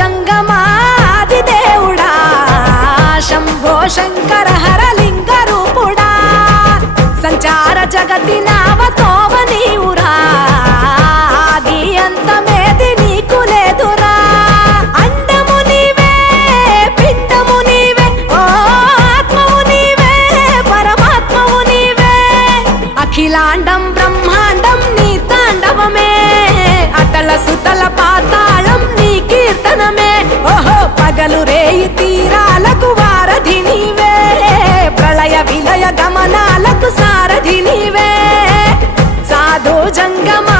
జంగమాది దేవుడా శంభో శంకర హరలింగ రూపుడా సంచార జగతి నావతోవ నీవురా ఆది అంతమేది నీకు లేదురా అండము నీవే పిండము నీవే ఓ ఆత్మవు నీవే పరమాత్మవు నీవే అఖిలాండం బ్రహ్మాండం నీ తాండవమే అతల సుతల పాతాళం నీ కీర్తనమే ఓహో పగలు రేయి తీరాలకు వారధి నీవే ప్రళయ విలయ గమనాలకు సారథి నీవే సాధు జంగమా